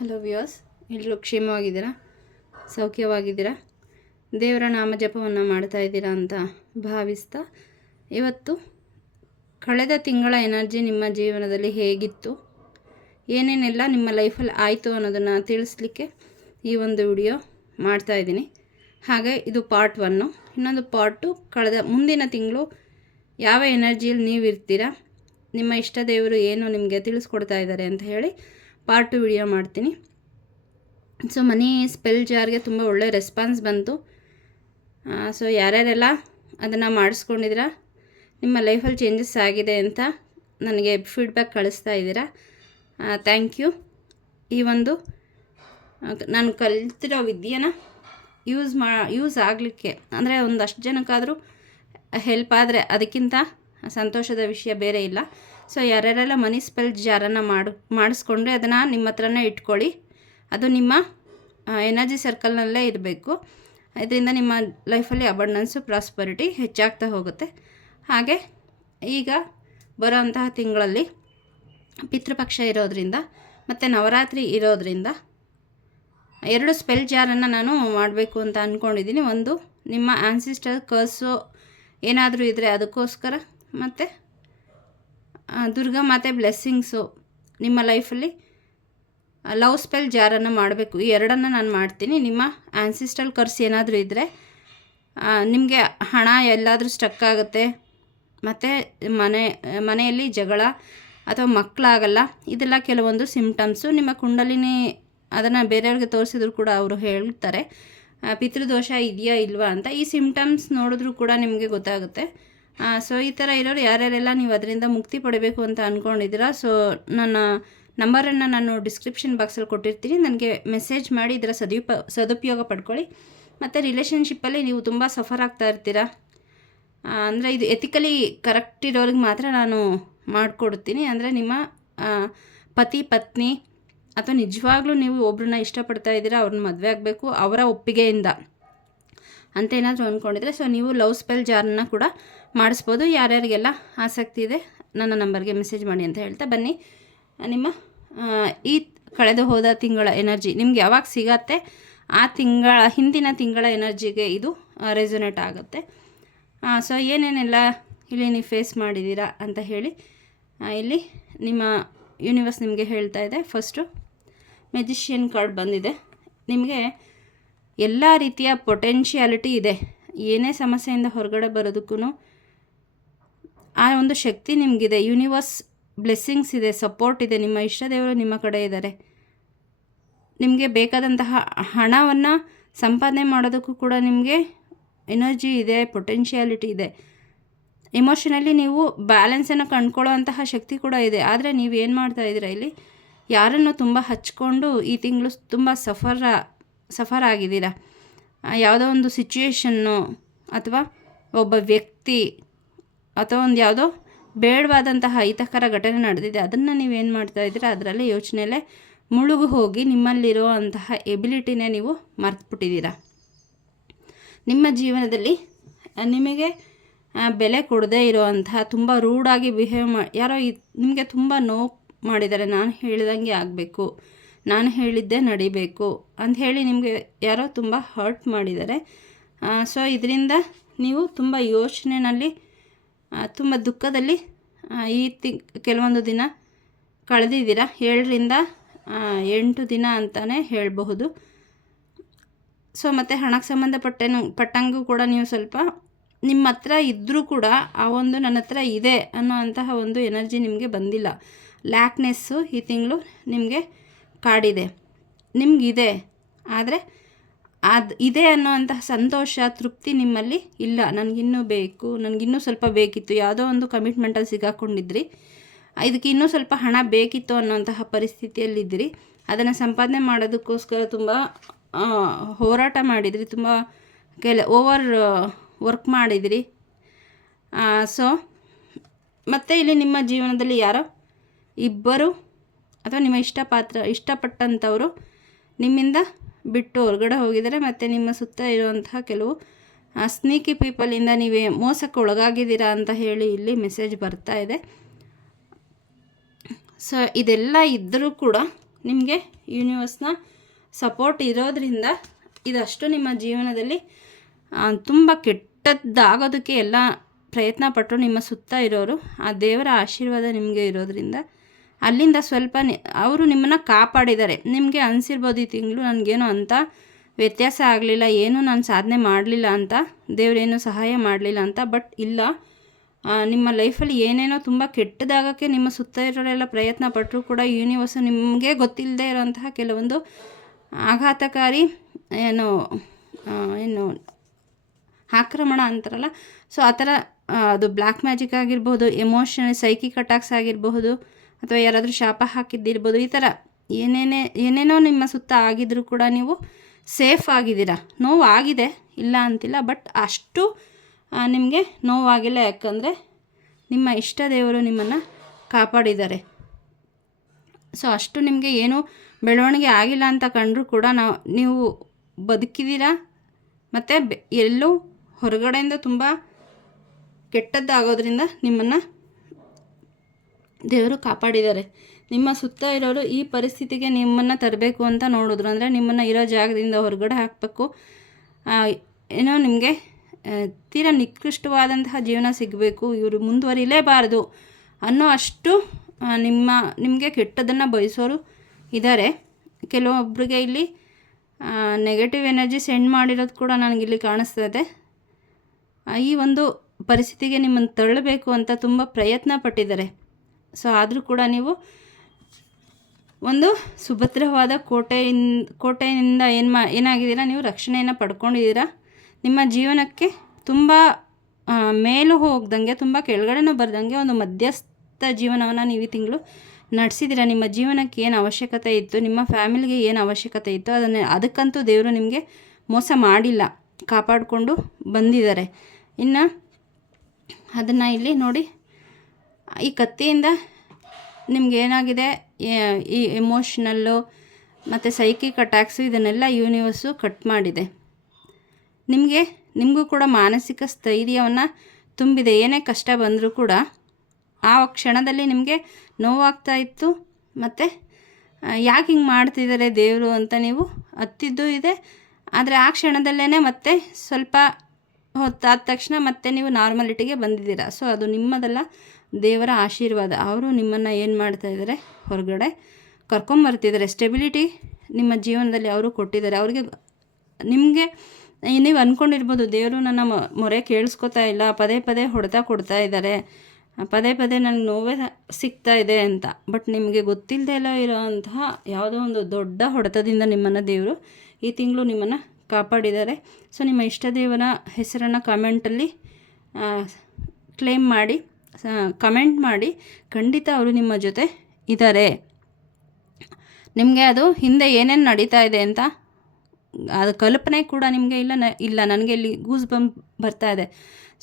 Hello viewers, ಎಲ್ಲರೂ ಕ್ಷೇಮವಾಗಿದ್ದೀರಾ, ಸೌಖ್ಯವಾಗಿದ್ದೀರಾ, ದೇವರ ನಾಮಜಪವನ್ನು ಮಾಡ್ತಾ ಇದ್ದೀರಾ ಅಂತ ಭಾವಿಸ್ತಾ ಇವತ್ತು ಕಳೆದ ತಿಂಗಳ ಎನರ್ಜಿ ನಿಮ್ಮ ಜೀವನದಲ್ಲಿ ಹೇಗಿತ್ತು, ಏನೇನೆಲ್ಲ ನಿಮ್ಮ ಲೈಫಲ್ಲಿ ಆಯಿತು ಅನ್ನೋದನ್ನು ತಿಳಿಸ್ಲಿಕ್ಕೆ ಈ ಒಂದು ವಿಡಿಯೋ ಮಾಡ್ತಾಯಿದ್ದೀನಿ. ಹಾಗೆ ಇದು ಪಾರ್ಟ್ 1. ಇನ್ನೊಂದು ಪಾರ್ಟ್ 2 ಮುಂದಿನ ತಿಂಗಳು ಯಾವ ಎನರ್ಜಿಯಲ್ಲಿ ನೀವು ಇರ್ತೀರಾ, ನಿಮ್ಮ ಇಷ್ಟ ದೇವರು ಏನು ನಿಮಗೆ ತಿಳಿಸ್ಕೊಡ್ತಾ ಇದ್ದಾರೆ ಅಂತ ಹೇಳಿ ಪಾರ್ಟ್ 2 ವಿಡಿಯೋ ಮಾಡ್ತೀನಿ. ಸೊ ಮನಿ ಸ್ಪೆಲ್ ಜಾರ್ಗೆ ತುಂಬ ಒಳ್ಳೆ ರೆಸ್ಪಾನ್ಸ್ ಬಂತು. ಸೊ ಯಾರ್ಯಾರೆಲ್ಲ ಅದನ್ನು ಮಾಡಿಸ್ಕೊಂಡಿದ್ದೀರಾ, ನಿಮ್ಮ ಲೈಫಲ್ಲಿ ಚೇಂಜಸ್ ಆಗಿದೆ ಅಂತ ನನಗೆ ಫೀಡ್ಬ್ಯಾಕ್ ಕಳಿಸ್ತಾ ಇದ್ದೀರಾ. Thank you. ಈ ಒಂದು ನಾನು ಕಲಿತಿರೋ ವಿದ್ಯೆನ ಯೂಸ್ ಆಗಲಿಕ್ಕೆ ಅಂದರೆ ಒಂದಷ್ಟು ಜನಕ್ಕಾದರೂ ಹೆಲ್ಪ್ ಆದರೆ ಅದಕ್ಕಿಂತ ಸಂತೋಷದ ವಿಷಯ ಬೇರೆ ಇಲ್ಲ. ಸೊ ಯಾರ್ಯಾರೆಲ್ಲ ಮನಿ ಸ್ಪೆಲ್ ಜಾರನ್ನು ಮಾಡಿಸ್ಕೊಂಡ್ರೆ ಅದನ್ನು ನಿಮ್ಮ ಹತ್ರನೇ ಇಟ್ಕೊಳ್ಳಿ. ಅದು ನಿಮ್ಮ ಎನರ್ಜಿ ಸರ್ಕಲ್ನಲ್ಲೇ ಇರಬೇಕು. ಇದರಿಂದ ನಿಮ್ಮ ಲೈಫಲ್ಲಿ ಅಬಂಡೆನ್ಸು ಪ್ರಾಸ್ಪರಿಟಿ ಹೆಚ್ಚಾಗ್ತಾ ಹೋಗುತ್ತೆ. ಹಾಗೆ ಈಗ ಬರೋಂತಹ ತಿಂಗಳಲ್ಲಿ ಪಿತೃಪಕ್ಷ ಇರೋದರಿಂದ ಮತ್ತು ನವರಾತ್ರಿ ಇರೋದರಿಂದ 2 ಸ್ಪೆಲ್ ಜಾರನ್ನು ನಾನು ಮಾಡಬೇಕು ಅಂತ ಅಂದ್ಕೊಂಡಿದ್ದೀನಿ. ಒಂದು ನಿಮ್ಮ ಆನ್ಸಿಸ್ಟರ್ ಕರ್ಸು ಏನಾದರೂ ಇದ್ದರೆ ಅದಕ್ಕೋಸ್ಕರ, ಮತ್ತು ದುರ್ಗಾ ಮಾತೆ ಬ್ಲೆಸ್ಸಿಂಗ್ಸು ನಿಮ್ಮ ಲೈಫಲ್ಲಿ ಲವ್ ಸ್ಪೆಲ್ ಜಾರನ್ನು ಮಾಡಬೇಕು. ಈ 2 ನಾನು ಮಾಡ್ತೀನಿ. ನಿಮ್ಮ ಆನ್ಸಿಸ್ಟ್ರಲ್ ಕರ್ಸ್ ಏನಾದರೂ ಇದ್ದರೆ, ನಿಮಗೆ ಹಣ ಎಲ್ಲಾದರೂ ಸ್ಟಕ್ ಆಗುತ್ತೆ, ಮತ್ತು ಮನೆಯಲ್ಲಿ ಜಗಳ ಅಥವಾ ಮಕ್ಕಳಾಗಲ್ಲ, ಇದೆಲ್ಲ ಕೆಲವೊಂದು ಸಿಮ್ಟಮ್ಸು. ನಿಮ್ಮ ಕುಂಡಲಿನಿ ಅದನ್ನು ಬೇರೆಯವ್ರಿಗೆ ತೋರಿಸಿದ್ರು ಕೂಡ ಅವರು ಹೇಳ್ತಾರೆ ಪಿತೃದೋಷ ಇದೆಯಾ ಇಲ್ವಾ ಅಂತ. ಈ ಸಿಮ್ಟಮ್ಸ್ ನೋಡಿದ್ರೂ ಕೂಡ ನಿಮಗೆ ಗೊತ್ತಾಗುತ್ತೆ. ಸೊ ಈ ಥರ ಇರೋರು ಯಾರ್ಯಾರೆಲ್ಲ ನೀವು ಅದರಿಂದ ಮುಕ್ತಿ ಪಡಿಬೇಕು ಅಂತ ಅಂದ್ಕೊಂಡಿದ್ದೀರಾ, ಸೊ ನನ್ನ ನಂಬರನ್ನು ನಾನು ಡಿಸ್ಕ್ರಿಪ್ಷನ್ ಬಾಕ್ಸಲ್ಲಿ ಕೊಟ್ಟಿರ್ತೀನಿ. ನನಗೆ ಮೆಸೇಜ್ ಮಾಡಿ ಇದರ ಸದುಪಯೋಗ ಪಡ್ಕೊಳ್ಳಿ. ಮತ್ತು ರಿಲೇಷನ್ಶಿಪ್ಪಲ್ಲಿ ನೀವು ತುಂಬ ಸಫರ್ ಆಗ್ತಾ ಇರ್ತೀರಾ, ಅಂದರೆ ಇದು ಎಥಿಕಲಿ ಕರೆಕ್ಟ್ ಇರೋರಿಗೆ ಮಾತ್ರ ನಾನು ಮಾಡಿಕೊಡ್ತೀನಿ. ಅಂದರೆ ನಿಮ್ಮ ಪತಿ ಪತ್ನಿ ಅಥವಾ ನಿಜವಾಗ್ಲೂ ನೀವು ಒಬ್ಬರನ್ನ ಇಷ್ಟಪಡ್ತಾ ಇದ್ದೀರಾ, ಅವ್ರನ್ನ ಮದುವೆ ಆಗಬೇಕು ಅವರ ಒಪ್ಪಿಗೆಯಿಂದ ಅಂತ ಏನಾದರೂ ಅಂದ್ಕೊಂಡಿದ್ರೆ, ಸೊ ನೀವು ಲವ್ ಸ್ಪೆಲ್ ಜಾರನ್ನ ಕೂಡ ಮಾಡಿಸ್ಬೋದು. ಯಾರ್ಯಾರಿಗೆಲ್ಲ ಆಸಕ್ತಿ ಇದೆ ನನ್ನ ನಂಬರ್ಗೆ ಮೆಸೇಜ್ ಮಾಡಿ ಅಂತ ಹೇಳ್ತಾ ಬನ್ನಿ. ನಿಮ್ಮ ಈ ಕಳೆದು ಹೋದ ತಿಂಗಳ ಎನರ್ಜಿ ನಿಮ್ಗೆ ಯಾವಾಗ ಸಿಗತ್ತೆ ಆ ಹಿಂದಿನ ತಿಂಗಳ ಎನರ್ಜಿಗೆ ಇದು ರೆಸೊನೇಟ್ ಆಗುತ್ತೆ. ಸೊ ಏನೇನೆಲ್ಲ ಇಲ್ಲಿ ನೀವು ಫೇಸ್ ಮಾಡಿದ್ದೀರಾ ಅಂತ ಹೇಳಿ ಇಲ್ಲಿ ನಿಮ್ಮ ಯೂನಿವರ್ಸ್ ನಿಮಗೆ ಹೇಳ್ತಾ ಇದೆ. ಫಸ್ಟು ಮೆಜಿಷಿಯನ್ ಕಾರ್ಡ್ ಬಂದಿದೆ. ನಿಮಗೆ ಎಲ್ಲ ರೀತಿಯ ಪೊಟೆನ್ಷಿಯಾಲಿಟಿ ಇದೆ. ಏನೇ ಸಮಸ್ಯೆಯಿಂದ ಹೊರಗಡೆ ಬರೋದಕ್ಕೂ ಆ ಒಂದು ಶಕ್ತಿ ನಿಮಗಿದೆ. ಯೂನಿವರ್ಸ್ ಬ್ಲೆಸ್ಸಿಂಗ್ಸ್ ಇದೆ, ಸಪೋರ್ಟ್ ಇದೆ, ನಿಮ್ಮ ಇಷ್ಟ ದೇವರು ನಿಮ್ಮ ಕಡೆ ಇದ್ದಾರೆ. ನಿಮಗೆ ಬೇಕಾದಂತಹ ಹಣವನ್ನು ಸಂಪಾದನೆ ಮಾಡೋದಕ್ಕೂ ಕೂಡ ನಿಮಗೆ ಎನರ್ಜಿ ಇದೆ, ಪೊಟೆನ್ಷಿಯಾಲಿಟಿ ಇದೆ. ಎಮೋಷನಲಿ ನೀವು ಬ್ಯಾಲೆನ್ಸನ್ನು ಕಂಡುಕೊಳ್ಳೋ ಅಂತಹ ಶಕ್ತಿ ಕೂಡ ಇದೆ. ಆದರೆ ನೀವು ಏನು ಮಾಡ್ತಾ ಇದ್ದೀರಾ, ಇಲ್ಲಿ ಯಾರನ್ನು ತುಂಬ ಹಚ್ಕೊಂಡು ಈ ತಿಂಗಳು ತುಂಬ ಸಫರ್ ಆಗಿದ್ದೀರಾ. ಯಾವುದೋ ಒಂದು ಸಿಚುವೇಶನ್ನು ಅಥವಾ ಒಬ್ಬ ವ್ಯಕ್ತಿ ಅಥವಾ ಒಂದು ಯಾವುದೋ ಬೇಡವಾದಂತಹ ಅಹಿತಕರ ಘಟನೆ ನಡೆದಿದೆ, ಅದನ್ನು ನೀವೇನು ಮಾಡ್ತಾ ಇದ್ದೀರಾ, ಅದರಲ್ಲಿ ಯೋಚನೆಯಲ್ಲೇ ಮುಳುಗು ಹೋಗಿ ನಿಮ್ಮಲ್ಲಿರೋ ಅಂತಹ ಎಬಿಲಿಟಿನೇ ನೀವು ಮರ್ತುಬಿಟ್ಟಿದ್ದೀರಾ. ನಿಮ್ಮ ಜೀವನದಲ್ಲಿ ನಿಮಗೆ ಬೆಲೆ ಕೊಡದೇ ಇರೋವಂತಹ ತುಂಬ ರೂಡಾಗಿ ಬಿಹೇವ್ ಯಾರೋ ನಿಮಗೆ ತುಂಬ ನೋವು ಮಾಡಿದ್ದಾರೆ. ನಾನು ಹೇಳಿದಂಗೆ ಆಗಬೇಕು, ನಾನು ಹೇಳಿದ್ದೇ ನಡಿಬೇಕು ಅಂತ ಹೇಳಿ ನಿಮಗೆ ಯಾರೋ ತುಂಬ ಹರ್ಟ್ ಮಾಡಿದ್ದಾರೆ. ಸೊ ಇದರಿಂದ ನೀವು ತುಂಬ ಯೋಚನೆಯಲ್ಲಿ ತುಂಬ ದುಃಖದಲ್ಲಿ ಈ ಕೆಲವೊಂದು ದಿನ ಕಳೆದಿದ್ದೀರಾ. 7 ರಿಂದ 8 ದಿನ ಅಂತಲೇ ಹೇಳಬಹುದು. ಸೊ ಮತ್ತು ಹಣಕ್ಕೆ ಪಟ್ಟಂಗೂ ಕೂಡ ನೀವು ಸ್ವಲ್ಪ ನಿಮ್ಮ ಹತ್ರ ಇದ್ದರೂ ಕೂಡ ಆ ಒಂದು ನನ್ನ ಹತ್ರ ಇದೆ ಅನ್ನೋ ಅಂತಹ ಒಂದು ಎನರ್ಜಿ ನಿಮಗೆ ಬಂದಿಲ್ಲ. ಲ್ಯಾಕ್ನೆಸ್ಸು ಈ ತಿಂಗಳು ನಿಮಗೆ ಕಾಡಿದೆ. ನಿಮಗಿದೆ, ಆದರೆ ಅದು ಇದೆ ಅನ್ನೋ ಅಂತಹ ಸಂತೋಷ ತೃಪ್ತಿ ನಿಮ್ಮಲ್ಲಿ ಇಲ್ಲ. ನನಗಿನ್ನೂ ಬೇಕು, ನನಗಿನ್ನೂ ಸ್ವಲ್ಪ ಬೇಕಿತ್ತು, ಯಾವುದೋ ಒಂದು ಕಮಿಟ್ಮೆಂಟಲ್ಲಿ ಸಿಗಾಕೊಂಡಿದ್ರಿ, ಇದಕ್ಕೆ ಇನ್ನೂ ಸ್ವಲ್ಪ ಹಣ ಬೇಕಿತ್ತು ಅನ್ನೋಂತಹ ಪರಿಸ್ಥಿತಿಯಲ್ಲಿದ್ದಿರಿ. ಅದನ್ನು ಸಂಪಾದನೆ ಮಾಡೋದಕ್ಕೋಸ್ಕರ ತುಂಬ ಹೋರಾಟ ಮಾಡಿದಿರಿ, ತುಂಬ ಓವರ್ ವರ್ಕ್ ಮಾಡಿದಿರಿ. ಸೊ ಮತ್ತು ಇಲ್ಲಿ ನಿಮ್ಮ ಜೀವನದಲ್ಲಿ ಯಾರೋ ಇಬ್ಬರು ಅಥವಾ ನಿಮ್ಮ ಇಷ್ಟಪಟ್ಟಂಥವರು ನಿಮ್ಮಿಂದ ಬಿಟ್ಟು ಹೊರಗಡೆ ಹೋಗಿದ್ದಾರೆ. ಮತ್ತು ನಿಮ್ಮ ಸುತ್ತ ಇರುವಂತಹ ಕೆಲವು ಸ್ನೀಕಿ ಪೀಪಲಿಂದ ನೀವೇ ಮೋಸಕ್ಕೆ ಒಳಗಾಗಿದ್ದೀರಾ ಅಂತ ಹೇಳಿ ಇಲ್ಲಿ ಮೆಸೇಜ್ ಬರ್ತಾ ಇದೆ. ಸೊ ಇದೆಲ್ಲ ಇದ್ದರೂ ಕೂಡ ನಿಮಗೆ ಯೂನಿವರ್ಸ್ನ ಸಪೋರ್ಟ್ ಇರೋದ್ರಿಂದ ಇದಷ್ಟು ನಿಮ್ಮ ಜೀವನದಲ್ಲಿ ತುಂಬ ಕೆಟ್ಟದ್ದಾಗೋದಕ್ಕೆ ಎಲ್ಲ ಪ್ರಯತ್ನ ಪಟ್ಟರು ನಿಮ್ಮ ಸುತ್ತ ಇರೋರು. ಆ ದೇವರ ಆಶೀರ್ವಾದ ನಿಮಗೆ ಇರೋದ್ರಿಂದ ಅಲ್ಲಿಂದ ಸ್ವಲ್ಪ ಅವರು ನಿಮ್ಮನ್ನು ಕಾಪಾಡಿದ್ದಾರೆ. ನಿಮಗೆ ಅನಿಸಿರ್ಬೋದು ಈ ತಿಂಗಳು ನನಗೇನು ಅಂತ ವ್ಯತ್ಯಾಸ ಆಗಲಿಲ್ಲ, ಏನೂ ನಾನು ಸಾಧನೆ ಮಾಡಲಿಲ್ಲ ಅಂತ, ದೇವರೇನು ಸಹಾಯ ಮಾಡಲಿಲ್ಲ ಅಂತ. ಬಟ್ ಇಲ್ಲ, ನಿಮ್ಮ ಲೈಫಲ್ಲಿ ಏನೇನೋ ತುಂಬ ಕೆಟ್ಟದಾಗೋಕ್ಕೆ ನಿಮ್ಮ ಸುತ್ತ ಇರೋರೆಲ್ಲ ಪ್ರಯತ್ನ ಪಟ್ಟರು ಕೂಡ ಯೂನಿವರ್ಸ್ ನಿಮಗೆ ಗೊತ್ತಿಲ್ಲದೆ ಇರೋಂತಹ ಕೆಲವೊಂದು ಆಘಾತಕಾರಿ ಏನು ಆಕ್ರಮಣ ಅಂತಾರಲ್ಲ, ಸೊ ಆ ಥರ ಅದು ಬ್ಲ್ಯಾಕ್ ಮ್ಯಾಜಿಕ್ ಆಗಿರ್ಬೋದು, ಎಮೋಷನಲ್ ಸೈಕಿಕ್ ಅಟ್ಯಾಕ್ಸ್ ಆಗಿರಬಹುದು, ಅಥವಾ ಯಾರಾದರೂ ಶಾಪ ಹಾಕಿದ್ದಿರ್ಬೋದು. ಈ ಥರ ಏನೇನೋ ನಿಮ್ಮ ಸುತ್ತ ಆಗಿದ್ರೂ ಕೂಡ ನೀವು ಸೇಫ್ ಆಗಿದ್ದೀರಾ. ನೋವು ಆಗಿದೆ, ಇಲ್ಲ ಅಂತಿಲ್ಲ, ಬಟ್ ಅಷ್ಟು ನಿಮಗೆ ನೋವಾಗಿಲ್ಲ. ಯಾಕಂದರೆ ನಿಮ್ಮ ಇಷ್ಟ ದೇವರು ನಿಮ್ಮನ್ನು ಕಾಪಾಡಿದ್ದಾರೆ. ಸೊ ಅಷ್ಟು ನಿಮಗೆ ಏನೂ ಬೆಳವಣಿಗೆ ಆಗಿಲ್ಲ ಅಂತ ಕಂಡರೂ ಕೂಡ ನೀವು ಬದುಕಿದ್ದೀರಾ. ಮತ್ತು ಎಲ್ಲೂ ಹೊರಗಡೆಯಿಂದ ತುಂಬ ಕೆಟ್ಟದ್ದಾಗೋದ್ರಿಂದ ನಿಮ್ಮನ್ನು ದೇವರು ಕಾಪಾಡಿದ್ದಾರೆ. ನಿಮ್ಮ ಸುತ್ತ ಇರೋರು ಈ ಪರಿಸ್ಥಿತಿಗೆ ನಿಮ್ಮನ್ನು ತರಬೇಕು ಅಂತ ನೋಡಿದ್ರು, ಅಂದರೆ ನಿಮ್ಮನ್ನು ಇರೋ ಜಾಗದಿಂದ ಹೊರಗಡೆ ಹಾಕಬೇಕು, ಏನೋ ನಿಮಗೆ ತೀರಾ ನಿಕೃಷ್ಟವಾದಂತಹ ಜೀವನ ಸಿಗಬೇಕು, ಇವರು ಮುಂದುವರಿಲೇಬಾರ್ದು ಅನ್ನೋ ಅಷ್ಟು ನಿಮಗೆ ಕೆಟ್ಟದನ್ನು ಬಯಸೋರು ಇದ್ದಾರೆ. ಕೆಲವೊಬ್ಬರಿಗೆ ಇಲ್ಲಿ ನೆಗೆಟಿವ್ ಎನರ್ಜಿ ಸೆಂಡ್ ಮಾಡಿರೋದು ಕೂಡ ನನಗಿಲ್ಲಿ ಕಾಣಿಸ್ತಾ ಇದೆ. ಈ ಒಂದು ಪರಿಸ್ಥಿತಿಗೆ ನಿಮ್ಮನ್ನು ತಳ್ಳಬೇಕು ಅಂತ ತುಂಬ ಪ್ರಯತ್ನ ಪಟ್ಟಿದ್ದಾರೆ. ಸೊ ಆದರೂ ಕೂಡ ನೀವು ಒಂದು ಸುಭದ್ರವಾದ ಕೋಟೆಯಿಂದ ಏನಾಗಿದ್ದೀರಾ, ನೀವು ರಕ್ಷಣೆಯನ್ನು ಪಡ್ಕೊಂಡಿದ್ದೀರಾ. ನಿಮ್ಮ ಜೀವನಕ್ಕೆ ತುಂಬ ಮೇಲೂ ಹೋಗ್ದಂಗೆ ತುಂಬ ಕೆಳಗಡೆನೂ ಬರ್ದಂಗೆ ಒಂದು ಮಧ್ಯಸ್ಥ ಜೀವನವನ್ನು ನೀವು ಈ ತಿಂಗಳು ನಡೆಸಿದ್ದೀರಾ. ನಿಮ್ಮ ಜೀವನಕ್ಕೆ ಏನು ಅವಶ್ಯಕತೆ ಇತ್ತು, ನಿಮ್ಮ ಫ್ಯಾಮಿಲಿಗೆ ಏನು ಅವಶ್ಯಕತೆ ಇತ್ತು, ಅದಕ್ಕಂತೂ ದೇವರು ನಿಮಗೆ ಮೋಸ ಮಾಡಿಲ್ಲ, ಕಾಪಾಡಿಕೊಂಡು ಬಂದಿದ್ದಾರೆ. ಇನ್ನು ಅದನ್ನು ಇಲ್ಲಿ ನೋಡಿ, ಈ ಕತ್ತಿಯಿಂದ ನಿಮಗೇನಾಗಿದೆ, ಈ ಎಮೋಷ್ನಲ್ಲು ಮತ್ತು ಸೈಕಿಕ್ ಅಟ್ಯಾಕ್ಸು ಇದನ್ನೆಲ್ಲ ಯೂನಿವರ್ಸು ಕಟ್ ಮಾಡಿದೆ. ನಿಮಗೂ ಕೂಡ ಮಾನಸಿಕ ಸ್ಥೈರ್ಯವನ್ನು ತುಂಬಿದೆ. ಏನೇ ಕಷ್ಟ ಬಂದರೂ ಕೂಡ ಆ ಕ್ಷಣದಲ್ಲಿ ನಿಮಗೆ ನೋವಾಗ್ತಾ ಇತ್ತು, ಮತ್ತು ಯಾಕೆ ಹಿಂಗೆ ಮಾಡ್ತಿದ್ದಾರೆ ದೇವರು ಅಂತ ನೀವು ಹತ್ತಿದ್ದು ಇದೆ. ಆದರೆ ಆ ಕ್ಷಣದಲ್ಲೇ ಮತ್ತೆ ಸ್ವಲ್ಪ ಹೊತ್ತಾದ ತಕ್ಷಣ ಮತ್ತೆ ನೀವು ನಾರ್ಮಲಿಟಿಗೆ ಬಂದಿದ್ದೀರಾ. ಸೊ ಅದು ನಿಮ್ಮದಲ್ಲ, ದೇವರ ಆಶೀರ್ವಾದ. ಅವರು ನಿಮ್ಮನ್ನು ಏನು ಮಾಡ್ತಾಯಿದ್ದಾರೆ, ಹೊರಗಡೆ ಕರ್ಕೊಂಬರ್ತಿದ್ದಾರೆ. ಸ್ಟೆಬಿಲಿಟಿ ನಿಮ್ಮ ಜೀವನದಲ್ಲಿ ಅವರು ಕೊಟ್ಟಿದ್ದಾರೆ. ಅವ್ರಿಗೆ ನಿಮಗೆ ನೀವು ಅಂದ್ಕೊಂಡಿರ್ಬೋದು, ದೇವರು ನನ್ನ ಮೊರೆ ಕೇಳಿಸ್ಕೊತಾ ಇಲ್ಲ, ಪದೇ ಪದೇ ಹೊಡೆತ ಕೊಡ್ತಾ ಇದ್ದಾರೆ, ಪದೇ ಪದೇ ನನಗೆ ನೋವೇ ಸಿಗ್ತಾ ಇದೆ ಅಂತ. ಬಟ್ ನಿಮಗೆ ಗೊತ್ತಿಲ್ಲದೆ ಎಲ್ಲ ಇರೋವಂತಹ ಯಾವುದೋ ಒಂದು ದೊಡ್ಡ ಹೊಡೆತದಿಂದ ನಿಮ್ಮನ್ನು ದೇವರು ಈ ತಿಂಗಳು ನಿಮ್ಮನ್ನು ಕಾಪಾಡಿದ್ದಾರೆ. ಸೊ ನಿಮ್ಮ ಇಷ್ಟ ದೇವರ ಹೆಸರನ್ನು ಕಮೆಂಟಲ್ಲಿ ಕಮೆಂಟ್ ಮಾಡಿ, ಖಂಡಿತ ಅವರು ನಿಮ್ಮ ಜೊತೆ ಇದ್ದಾರೆ. ನಿಮಗೆ ಅದು ಹಿಂದೆ ಏನೇನು ನಡೀತಾ ಇದೆ ಅಂತ ಅದು ಕಲ್ಪನೆ ಕೂಡ ನಿಮಗೆ ಇಲ್ಲ ನನಗೆ ಇಲ್ಲಿ ಗೂಸ್ ಬಂಪ್ ಬರ್ತಾ ಇದೆ.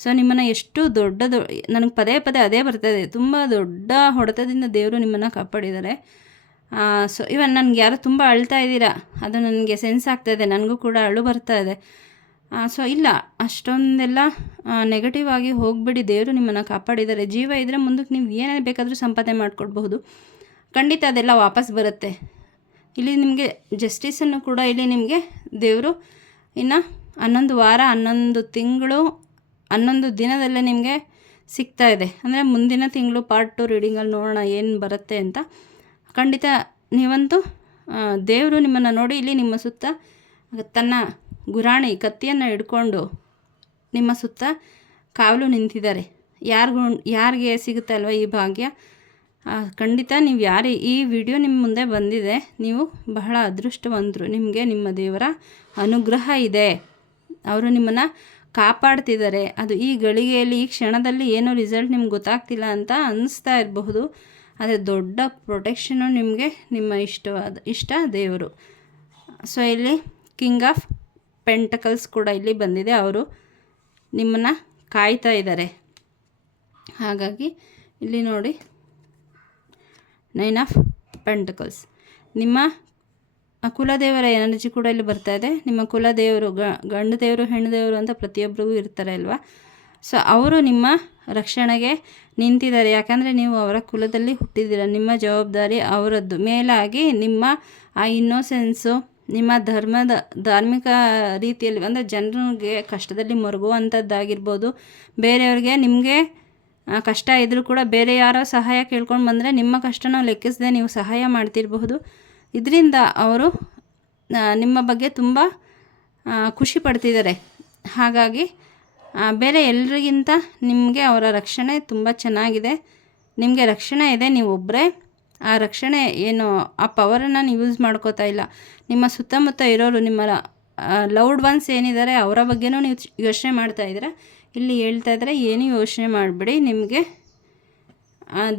ಸೊ ನಿಮ್ಮನ್ನು ಎಷ್ಟು ನನಗೆ ಪದೇ ಪದೇ ಅದೇ ಬರ್ತಾಯಿದೆ, ತುಂಬ ದೊಡ್ಡ ಹೊಡೆತದಿಂದ ದೇವರು ನಿಮ್ಮನ್ನು ಕಾಪಾಡಿದ್ದಾರೆ. ಸೊ ಇವನ್ ನನಗೆ ಯಾರೋ ತುಂಬ ಅಳ್ತಾ ಇದ್ದೀರಾ, ಅದು ನನಗೆ ಸೆನ್ಸ್ ಆಗ್ತಾಯಿದೆ, ನನಗೂ ಕೂಡ ಅಳು ಬರ್ತಾ ಇದೆ. ಸೊ ಇಲ್ಲ, ಅಷ್ಟೊಂದೆಲ್ಲ ನೆಗೆಟಿವ್ ಆಗಿ ಹೋಗ್ಬಿಡಿ, ದೇವರು ನಿಮ್ಮನ್ನು ಕಾಪಾಡಿದ್ದಾರೆ. ಜೀವ ಇದ್ದರೆ ಮುಂದಕ್ಕೆ ನೀವು ಏನೇ ಬೇಕಾದರೂ ಸಂಪಾದನೆ ಮಾಡಿಕೊಡ್ಬಹುದು, ಖಂಡಿತ ಅದೆಲ್ಲ ವಾಪಸ್ ಬರುತ್ತೆ. ಇಲ್ಲಿ ನಿಮಗೆ ಜಸ್ಟಿಸನ್ನು ಕೂಡ ಇಲ್ಲಿ ನಿಮಗೆ ದೇವರು ಇನ್ನು 11 ವಾರ 11 ತಿಂಗಳು 11 ದಿನದಲ್ಲೇ ನಿಮಗೆ ಸಿಗ್ತಾ ಇದೆ. ಅಂದರೆ ಮುಂದಿನ ತಿಂಗಳು ಪಾರ್ಟ್ 2 ರೀಡಿಂಗಲ್ಲಿ ನೋಡೋಣ ಏನು ಬರುತ್ತೆ ಅಂತ. ಖಂಡಿತ ನೀವಂತೂ ದೇವರು ನಿಮ್ಮನ್ನು ನೋಡಿ ಇಲ್ಲಿ ನಿಮ್ಮ ಸುತ್ತ ತನ್ನ ಗುರಾಣಿ ಕತ್ತಿಯನ್ನು ಹಿಡ್ಕೊಂಡು ನಿಮ್ಮ ಸುತ್ತ ಕಾವಲು ನಿಂತಿದ್ದಾರೆ. ಯಾರಿಗೆ ಸಿಗುತ್ತೆ ಅಲ್ವ ಈ ಭಾಗ್ಯ, ಖಂಡಿತ ನೀವು ಈ ವಿಡಿಯೋ ನಿಮ್ಮ ಮುಂದೆ ಬಂದಿದೆ, ನೀವು ಬಹಳ ಅದೃಷ್ಟವಂತರು. ನಿಮಗೆ ನಿಮ್ಮ ದೇವರ ಅನುಗ್ರಹ ಇದೆ, ಅವರು ನಿಮ್ಮನ್ನು ಕಾಪಾಡ್ತಿದ್ದಾರೆ. ಅದು ಈ ಗಳಿಗೆಯಲ್ಲಿ ಈ ಕ್ಷಣದಲ್ಲಿ ಏನೋ ರಿಸಲ್ಟ್ ನಿಮ್ಗೆ ಗೊತ್ತಾಗ್ತಿಲ್ಲ ಅಂತ ಅನ್ನಿಸ್ತಾ ಇರಬಹುದು, ಆದರೆ ದೊಡ್ಡ ಪ್ರೊಟೆಕ್ಷನು ನಿಮಗೆ ನಿಮ್ಮ ಇಷ್ಟ ದೇವರು. ಸೊ ಇಲ್ಲಿ ಕಿಂಗ್ ಆಫ್ ಪೆಂಟಕಲ್ಸ್ ಕೂಡ ಇಲ್ಲಿ ಬಂದಿದೆ, ಅವರು ನಿಮ್ಮನ್ನು ಕಾಯ್ತಾ ಇದ್ದಾರೆ. ಹಾಗಾಗಿ ಇಲ್ಲಿ ನೋಡಿ 9 ಆಫ್ ಪೆಂಟಕಲ್ಸ್, ನಿಮ್ಮ ಕುಲದೇವರ ಎನರ್ಜಿ ಕೂಡ ಇಲ್ಲಿ ಬರ್ತಾ ಇದೆ. ನಿಮ್ಮ ಕುಲದೇವರು ಗಂಡು ದೇವರು ಹೆಣ್ಣು ದೇವರು ಅಂತ ಪ್ರತಿಯೊಬ್ಬರಿಗೂ ಇರ್ತಾರೆ ಅಲ್ವಾ. ಸೊ ಅವರು ನಿಮ್ಮ ರಕ್ಷಣೆಗೆ ನಿಂತಿದ್ದಾರೆ. ಯಾಕಂದರೆ ನೀವು ಅವರ ಕುಲದಲ್ಲಿ ಹುಟ್ಟಿದ್ದೀರ. ನಿಮ್ಮ ಜವಾಬ್ದಾರಿ ಅವರದ್ದು. ಮೇಲಾಗಿ ನಿಮ್ಮ ಆ ಇನ್ನೋಸೆನ್ಸು, ನಿಮ್ಮ ಧಾರ್ಮಿಕ ರೀತಿಯಲ್ಲಿ ಅಂದರೆ ಜನರಿಗೆ ಕಷ್ಟದಲ್ಲಿ ಮರುಗುವಂಥದ್ದಾಗಿರ್ಬೋದು, ಬೇರೆಯವ್ರಿಗೆ ನಿಮಗೆ ಕಷ್ಟ ಇದ್ದರೂ ಕೂಡ ಬೇರೆ ಯಾರೋ ಸಹಾಯ ಕೇಳ್ಕೊಂಡು ಬಂದರೆ ನಿಮ್ಮ ಕಷ್ಟನ ಲೆಕ್ಕಿಸದೆ ನೀವು ಸಹಾಯ ಮಾಡ್ತಿರಬಹುದು. ಇದರಿಂದ ಅವರು ನಿಮ್ಮ ಬಗ್ಗೆ ತುಂಬ ಖುಷಿ ಪಡ್ತಿದ್ದಾರೆ. ಹಾಗಾಗಿ ಬೇರೆ ಎಲ್ರಿಗಿಂತ ನಿಮಗೆ ಅವರ ರಕ್ಷಣೆ ತುಂಬ ಚೆನ್ನಾಗಿದೆ. ನಿಮಗೆ ರಕ್ಷಣೆ ಇದೆ, ನೀವು ಒಬ್ಬರೇ ಆ ರಕ್ಷಣೆ ಏನು ಆ ಪವರನ್ನು ನೀವು ಯೂಸ್ ಮಾಡ್ಕೋತಾ ಇಲ್ಲ. ನಿಮ್ಮ ಸುತ್ತಮುತ್ತ ಇರೋರು, ನಿಮ್ಮ ಲವ್ಡ್ ಒನ್ಸ್ ಏನಿದ್ದಾರೆ ಅವರ ಬಗ್ಗೆನೂ ನೀವು ಯೋಚನೆ ಮಾಡ್ತಾಯಿದ್ದೀರ. ಇಲ್ಲಿ ಹೇಳ್ತಾ ಇದ್ದಾರೆ, ಏನೂ ಯೋಚನೆ ಮಾಡಬೇಡಿ, ನಿಮಗೆ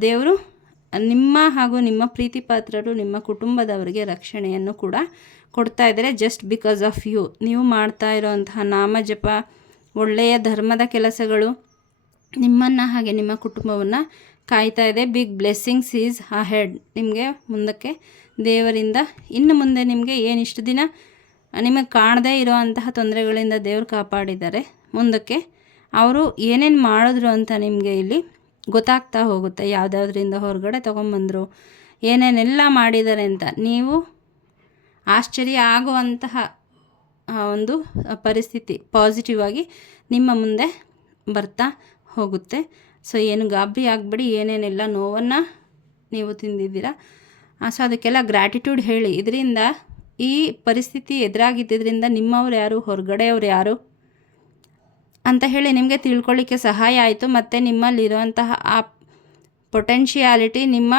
ದೇವರು ನಿಮ್ಮ ಹಾಗೂ ನಿಮ್ಮ ಪ್ರೀತಿ ಪಾತ್ರರು, ನಿಮ್ಮ ಕುಟುಂಬದವರಿಗೆ ರಕ್ಷಣೆಯನ್ನು ಕೂಡ ಕೊಡ್ತಾ ಇದ್ದಾರೆ. Just because of you. ನೀವು ಮಾಡ್ತಾ ಇರೋವಂತಹ ನಾಮ ಜಪ, ಒಳ್ಳೆಯ ಧರ್ಮದ ಕೆಲಸಗಳು ನಿಮ್ಮನ್ನು ಹಾಗೆ ನಿಮ್ಮ ಕುಟುಂಬವನ್ನು ಕಾಯ್ತಾ ಇದೆ. Big blessings is ahead. ನಿಮಗೆ ಮುಂದಕ್ಕೆ ದೇವರಿಂದ ಇನ್ನು ಮುಂದೆ ನಿಮಗೆ ಏನಿಷ್ಟು ದಿನ ನಿಮಗೆ ಕಾಣದೇ ಇರೋವಂತಹ ತೊಂದರೆಗಳಿಂದ ದೇವರು ಕಾಪಾಡಿದ್ದಾರೆ. ಮುಂದಕ್ಕೆ ಅವರು ಏನೇನು ಮಾಡಿದ್ರು ಅಂತ ನಿಮಗೆ ಇಲ್ಲಿ ಗೊತ್ತಾಗ್ತಾ ಹೋಗುತ್ತೆ. ಯಾವುದ್ಯಾವುದರಿಂದ ಹೊರಗಡೆ ತೊಗೊಂಬಂದರು, ಏನೇನೆಲ್ಲ ಮಾಡಿದ್ದಾರೆ ಅಂತ ನೀವು ಆಶ್ಚರ್ಯ ಆಗುವಂತಹ ಒಂದು ಪರಿಸ್ಥಿತಿ ಪಾಸಿಟಿವ್ ಆಗಿ ನಿಮ್ಮ ಮುಂದೆ ಬರ್ತಾ ಹೋಗುತ್ತೆ. ಸೊ ಏನು ಗಾಬರಿ ಆಗಬೇಡಿ. ಏನೇನೆಲ್ಲ ನೋವನ್ನು ನೀವು ತಿಂದಿದ್ದೀರಾ, ಸೊ ಅದಕ್ಕೆಲ್ಲ ಗ್ರ್ಯಾಟಿಟ್ಯೂಡ್ ಹೇಳಿ. ಇದರಿಂದ ಈ ಪರಿಸ್ಥಿತಿ ಎದುರಾಗಿದ್ದರಿಂದ ನಿಮ್ಮವ್ರು ಯಾರು, ಹೊರಗಡೆಯವ್ರು ಯಾರು ಅಂತ ಹೇಳಿ ನಿಮಗೆ ತಿಳ್ಕೊಳ್ಳಿಕ್ಕೆ ಸಹಾಯ ಆಯಿತು. ಮತ್ತು ನಿಮ್ಮಲ್ಲಿರುವಂತಹ ಆ ಪೊಟೆನ್ಷಿಯಾಲಿಟಿ, ನಿಮ್ಮ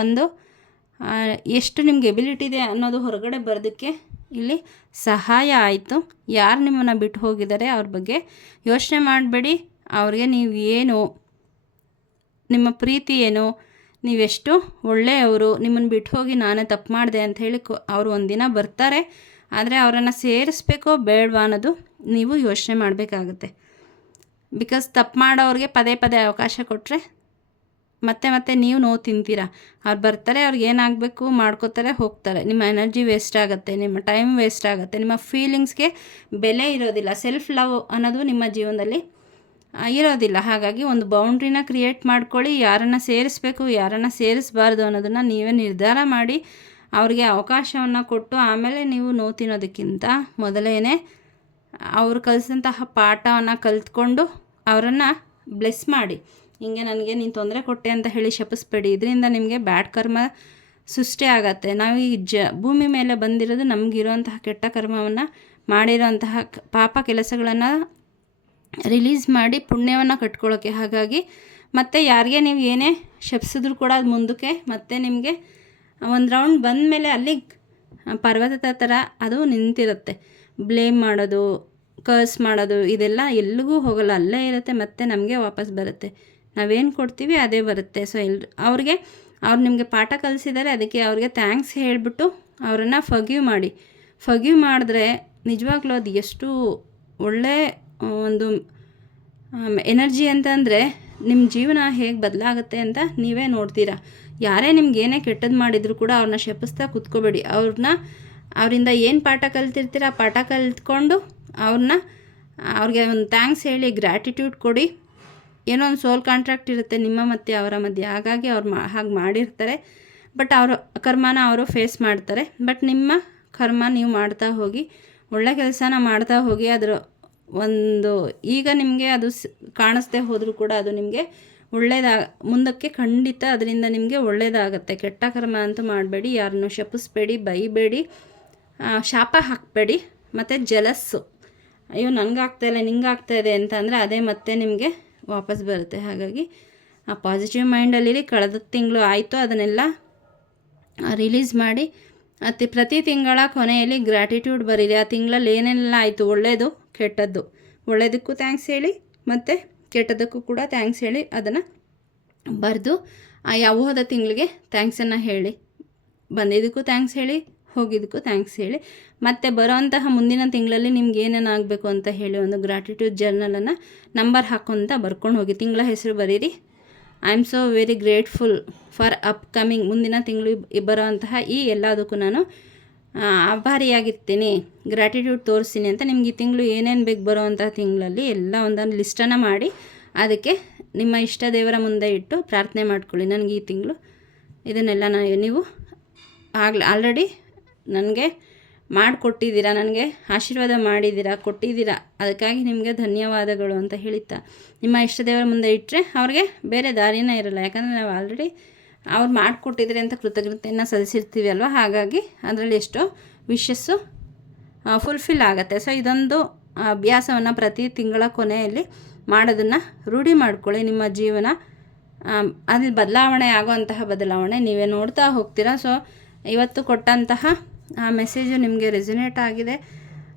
ಒಂದು ಎಷ್ಟು ನಿಮಗೆ ಎಬಿಲಿಟಿ ಇದೆ ಅನ್ನೋದು ಹೊರಗಡೆ ಬರೋದಕ್ಕೆ ಇಲ್ಲಿ ಸಹಾಯ ಆಯಿತು. ಯಾರು ನಿಮ್ಮನ್ನು ಬಿಟ್ಟು ಹೋಗಿದ್ದಾರೆ ಅವ್ರ ಬಗ್ಗೆ ಯೋಚನೆ ಮಾಡಬೇಡಿ. ಅವ್ರಿಗೆ ನೀವು ಏನು, ನಿಮ್ಮ ಪ್ರೀತಿ ಏನು, ನೀವೆಷ್ಟು ಒಳ್ಳೆಯವರು, ನಿಮ್ಮನ್ನು ಬಿಟ್ಟು ಹೋಗಿ ನಾನೇ ತಪ್ಪು ಮಾಡಿದೆ ಅಂತ ಹೇಳಿ ಅವರು ಒಂದಿನ ಬರ್ತಾರೆ. ಆದರೆ ಅವರನ್ನು ಸೇರಿಸ್ಬೇಕೋ ಬೇಡವಾ ಅನ್ನೋದು ನೀವು ಯೋಚನೆ ಮಾಡಬೇಕಾಗುತ್ತೆ. ಬಿಕಾಸ್ ತಪ್ಪು ಮಾಡೋರಿಗೆ ಪದೇ ಪದೇ ಅವಕಾಶ ಕೊಟ್ಟರೆ ಮತ್ತೆ ನೀವು ನೋವು ತಿಂತೀರ. ಅವ್ರು ಬರ್ತಾರೆ, ಅವ್ರಿಗೆ ಏನಾಗಬೇಕು ಮಾಡ್ಕೋತಾರೆ, ಹೋಗ್ತಾರೆ. ನಿಮ್ಮ ಎನರ್ಜಿ ವೇಸ್ಟ್ ಆಗುತ್ತೆ, ನಿಮ್ಮ ಟೈಮ್ ವೇಸ್ಟ್ ಆಗುತ್ತೆ, ನಿಮ್ಮ ಫೀಲಿಂಗ್ಸ್ಗೆ ಬೆಲೆ ಇರೋದಿಲ್ಲ. ಸೆಲ್ಫ್ ಲವ್ ಅನ್ನೋದು ನಿಮ್ಮ ಜೀವನದಲ್ಲಿ ಇರೋದಿಲ್ಲ. ಹಾಗಾಗಿ ಒಂದು ಬೌಂಡ್ರಿನ ಕ್ರಿಯೇಟ್ ಮಾಡ್ಕೊಳ್ಳಿ. ಯಾರನ್ನು ಸೇರಿಸ್ಬೇಕು, ಯಾರನ್ನು ಸೇರಿಸಬಾರ್ದು ಅನ್ನೋದನ್ನು ನೀವೇ ನಿರ್ಧಾರ ಮಾಡಿ ಅವ್ರಿಗೆ ಅವಕಾಶವನ್ನು ಕೊಟ್ಟು ಆಮೇಲೆ ನೀವು ನೋವು ತಿನ್ನೋದಕ್ಕಿಂತ ಮೊದಲೇ ಅವರು ಕಲಿಸಿದಂತಹ ಪಾಠವನ್ನು ಕಲಿತ್ಕೊಂಡು ಅವರನ್ನು ಬ್ಲೆಸ್ ಮಾಡಿ. ಹಿಂಗೆ ನನಗೆ ನೀನು ತೊಂದರೆ ಕೊಟ್ಟೆ ಅಂತ ಹೇಳಿ ಶಪಿಸ್ಬೇಡಿ. ಇದರಿಂದ ನಿಮಗೆ ಬ್ಯಾಡ್ ಕರ್ಮ ಸೃಷ್ಟಿ ಆಗತ್ತೆ. ನಾವು ಈ ಭೂಮಿ ಮೇಲೆ ಬಂದಿರೋದು ನಮಗಿರೋಂತಹ ಕೆಟ್ಟ ಕರ್ಮವನ್ನು ಮಾಡಿರೋಂತಹ ಪಾಪ ಕೆಲಸಗಳನ್ನು ರಿಲೀಸ್ ಮಾಡಿ ಪುಣ್ಯವನ್ನು ಕಟ್ಕೊಳ್ಳೋಕ್ಕೆ. ಹಾಗಾಗಿ ಮತ್ತು ಯಾರಿಗೆ ನೀವು ಏನೇ ಶಪಿಸಿದ್ರು ಕೂಡ ಅದು ಮುಂದಕ್ಕೆ ಮತ್ತೆ ನಿಮಗೆ ಒಂದು ರೌಂಡ್ ಬಂದ ಮೇಲೆ ಅಲ್ಲಿ ಪರ್ವತದ ಥರ ಅದು ನಿಂತಿರುತ್ತೆ. ಬ್ಲೇಮ್ ಮಾಡೋದು, ಕರ್ಸ್ ಮಾಡೋದು ಇದೆಲ್ಲ ಎಲ್ಲಿಗೂ ಹೋಗಲ್ಲ, ಅಲ್ಲೇ ಇರುತ್ತೆ, ಮತ್ತು ನಮಗೆ ವಾಪಸ್ ಬರುತ್ತೆ. ನಾವೇನು ಕೊಡ್ತೀವಿ ಅದೇ ಬರುತ್ತೆ. ಸೊ ಅವ್ರು ನಿಮಗೆ ಪಾಠ ಕಲಿಸಿದ್ದಾರೆ, ಅದಕ್ಕೆ ಅವ್ರಿಗೆ ಥ್ಯಾಂಕ್ಸ್ ಹೇಳಿಬಿಟ್ಟು ಅವರನ್ನು ಫರ್ಗಿವ್ ಮಾಡಿ. ಫರ್ಗಿವ್ ಮಾಡಿದ್ರೆ ನಿಜವಾಗ್ಲೂ ಅದು ಎಷ್ಟು ಒಳ್ಳೆ ಒಂದು ಎನರ್ಜಿ ಅಂತಂದರೆ ನಿಮ್ಮ ಜೀವನ ಹೇಗೆ ಬದಲಾಗುತ್ತೆ ಅಂತ ನೀವೇ ನೋಡ್ತೀರಾ. ಯಾರೇ ನಿಮ್ಗೆ ಏನೇ ಕೆಟ್ಟದ್ದು ಮಾಡಿದರೂ ಕೂಡ ಅವ್ರನ್ನ ಶಪಿಸ್ತಾ ಕೂತ್ಕೋಬೇಡಿ. ಅವರಿಂದ ಏನು ಪಾಠ ಕಲ್ತಿರ್ತೀರ ಆ ಪಾಠ ಕಲ್ತ್ಕೊಂಡು ಅವ್ರಿಗೆ ಒಂದು ಥ್ಯಾಂಕ್ಸ್ ಹೇಳಿ ಗ್ರ್ಯಾಟಿಟ್ಯೂಡ್ ಕೊಡಿ. ಏನೋ ಒಂದು ಸೋಲ್ ಕಾಂಟ್ರಾಕ್ಟ್ ಇರುತ್ತೆ ನಿಮ್ಮ ಮತ್ತು ಅವರ ಮಧ್ಯೆ, ಹಾಗಾಗಿ ಅವ್ರು ಹಾಗೆ ಮಾಡಿರ್ತಾರೆ. ಬಟ್ ಅವರ ಕರ್ಮನ ಅವರು ಫೇಸ್ ಮಾಡ್ತಾರೆ. ಬಟ್ ನಿಮ್ಮ ಕರ್ಮ ನೀವು ಮಾಡ್ತಾ ಹೋಗಿ, ಒಳ್ಳೆ ಕೆಲಸನ ಮಾಡ್ತಾ ಹೋಗಿ. ಅದರ ಒಂದು ಈಗ ನಿಮಗೆ ಅದು ಕಾಣಿಸ್ದೇ ಹೋದರೂ ಕೂಡ ಅದು ನಿಮಗೆ ಮುಂದಕ್ಕೆ ಖಂಡಿತ ಅದರಿಂದ ನಿಮಗೆ ಒಳ್ಳೆಯದಾಗತ್ತೆ. ಕೆಟ್ಟ ಕರ್ಮ ಅಂತೂ ಮಾಡಬೇಡಿ, ಯಾರನ್ನೂ ಶಪಿಸ್ಬೇಡಿ, ಬೈಬೇಡಿ, ಶಾಪ ಹಾಕಬೇಡಿ. ಮತ್ತು ಜಲಸ್ಸು, ಅಯ್ಯೋ ನನಗಾಗ್ತಾಯಿಲ್ಲ ನಿಂಗಾಗ್ತಾಯಿದೆ ಅಂತ ಅಂದರೆ ಅದೇ ಮತ್ತೆ ನಿಮಗೆ ವಾಪಸ್ ಬರುತ್ತೆ. ಹಾಗಾಗಿ ಆ ಪಾಸಿಟಿವ್ ಮೈಂಡಲ್ಲಿರಿ. ಕಳೆದ ತಿಂಗಳು ಆಯಿತು, ಅದನ್ನೆಲ್ಲ ರಿಲೀಸ್ ಮಾಡಿ ಪ್ರತಿ ತಿಂಗಳ ಕೊನೆಯಲ್ಲಿ ಗ್ರ್ಯಾಟಿಟ್ಯೂಡ್ ಬರೀರಿ. ಆ ತಿಂಗಳಲ್ಲಿ ಏನೆಲ್ಲ ಆಯಿತು, ಒಳ್ಳೆಯದು ಕೆಟ್ಟದ್ದು, ಒಳ್ಳೆಯದಕ್ಕೂ ಥ್ಯಾಂಕ್ಸ್ ಹೇಳಿ ಮತ್ತು ಕೆಟ್ಟದಕ್ಕೂ ಕೂಡ ಥ್ಯಾಂಕ್ಸ್ ಹೇಳಿ ಅದನ್ನು ಬರೆದು ಹೋದ ತಿಂಗಳಿಗೆ ಥ್ಯಾಂಕ್ಸನ್ನು ಹೇಳಿ, ಬಂದಿದ್ದಕ್ಕೂ ಥ್ಯಾಂಕ್ಸ್ ಹೇಳಿ, ಹೋಗಿದ್ದಕ್ಕೂ ಥ್ಯಾಂಕ್ಸ್ ಹೇಳಿ. ಮತ್ತು ಬರೋವಂತಹ ಮುಂದಿನ ತಿಂಗಳಲ್ಲಿ ನಿಮ್ಗೆ ಏನೇನು ಆಗಬೇಕು ಅಂತ ಹೇಳಿ ಒಂದು ಗ್ರ್ಯಾಟಿಟ್ಯೂಡ್ ಜರ್ನಲನ್ನು ನಂಬರ್ ಹಾಕ್ಕೊಂತ ಬರ್ಕೊಂಡು ಹೋಗಿ. ತಿಂಗಳ ಹೆಸರು ಬರೀರಿ. I am so very grateful for upcoming. ಮುಂದಿನ ತಿಂಗಳು ಬರೋವಂತಹ ಈ ಎಲ್ಲದಕ್ಕೂ ನಾನು ಆಭಾರಿಯಾಗಿರ್ತೀನಿ, ಗ್ರ್ಯಾಟಿಟ್ಯೂಡ್ ತೋರಿಸ್ತೀನಿ ಅಂತ ನಿಮ್ಗೆ ಈ ತಿಂಗಳು ಏನೇನು ಬೇಕು ಬರೋವಂಥ ತಿಂಗಳಲ್ಲಿ ಎಲ್ಲ ಒಂದೊಂದು ಲಿಸ್ಟನ್ನು ಮಾಡಿ ಅದಕ್ಕೆ ನಿಮ್ಮ ಇಷ್ಟ ದೇವರ ಮುಂದೆ ಇಟ್ಟು ಪ್ರಾರ್ಥನೆ ಮಾಡ್ಕೊಳ್ಳಿ. ನನಗೆ ಈ ತಿಂಗಳು ಇದನ್ನೆಲ್ಲ ನೀವು ಆಲ್ರೆಡಿ ನನಗೆ ಮಾಡಿಕೊಟ್ಟಿದ್ದೀರಾ, ನನಗೆ ಆಶೀರ್ವಾದ ಮಾಡಿದ್ದೀರಾ, ಕೊಟ್ಟಿದ್ದೀರಾ, ಅದಕ್ಕಾಗಿ ನಿಮಗೆ ಧನ್ಯವಾದಗಳು ಅಂತ ಹೇಳ್ತಾ ನಿಮ್ಮ ಇಷ್ಟ ದೇವರ ಮುಂದೆ ಇಟ್ಟರೆ ಅವ್ರಿಗೆ ಬೇರೆ ದಾರಿನೇ ಇರೋಲ್ಲ. ಯಾಕಂದರೆ ನಾವು ಆಲ್ರೆಡಿ ಅವ್ರು ಮಾಡಿಕೊಟ್ಟಿದ್ರೆ ಅಂತ ಕೃತಜ್ಞತೆಯನ್ನು ಸಲ್ಲಿಸಿರ್ತೀವಿ ಅಲ್ವ, ಹಾಗಾಗಿ ಅದರಲ್ಲಿ ಎಷ್ಟೋ ವಿಶಸ್ಸು ಫುಲ್ಫಿಲ್ ಆಗುತ್ತೆ. ಸೊ ಇದೊಂದು ಅಭ್ಯಾಸವನ್ನು ಪ್ರತಿ ತಿಂಗಳ ಕೊನೆಯಲ್ಲಿ ಮಾಡೋದನ್ನು ರೂಢಿ ಮಾಡ್ಕೊಳ್ಳಿ. ನಿಮ್ಮ ಜೀವನ ಅಲ್ಲಿ ಬದಲಾವಣೆ ಆಗುವಂತಹ ಬದಲಾವಣೆ ನೀವೇ ನೋಡ್ತಾ ಹೋಗ್ತೀರಾ. ಸೊ ಇವತ್ತು ಕೊಟ್ಟಂತಹ ಆ ಮೆಸೇಜು ನಿಮಗೆ ರೆಸೊನೇಟ್ ಆಗಿದೆ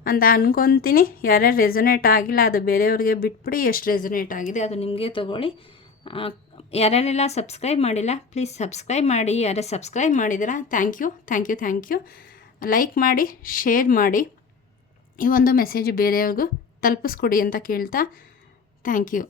ಅಂತ ಅಂದ್ಕೊತೀನಿ. ಯಾರ್ಯಾರು ರೆಸೊನೇಟ್ ಆಗಿಲ್ಲ ಅದು ಬೇರೆಯವ್ರಿಗೆ ಬಿಟ್ಬಿಡಿ, ಎಷ್ಟು ರೆಸೊನೇಟ್ ಆಗಿದೆ ಅದು ನಿಮಗೆ ತೊಗೊಳ್ಳಿ. ಯಾರ್ಯಾರೆಲ್ಲ ಸಬ್ಸ್ಕ್ರೈಬ್ ಮಾಡಿಲ್ಲ ಪ್ಲೀಸ್ ಸಬ್ಸ್ಕ್ರೈಬ್ ಮಾಡಿ. ಯಾರೇ ಸಬ್ಸ್ಕ್ರೈಬ್ ಮಾಡಿದ್ದೀರಾ ಥ್ಯಾಂಕ್ ಯು. ಲೈಕ್ ಮಾಡಿ, ಶೇರ್ ಮಾಡಿ, ಈ ಒಂದು ಮೆಸೇಜ್ ಬೇರೆಯವ್ರಿಗೂ ತಲುಪಿಸ್ಕೊಡಿ ಅಂತ ಕೇಳ್ತಾ ಥ್ಯಾಂಕ್ ಯು.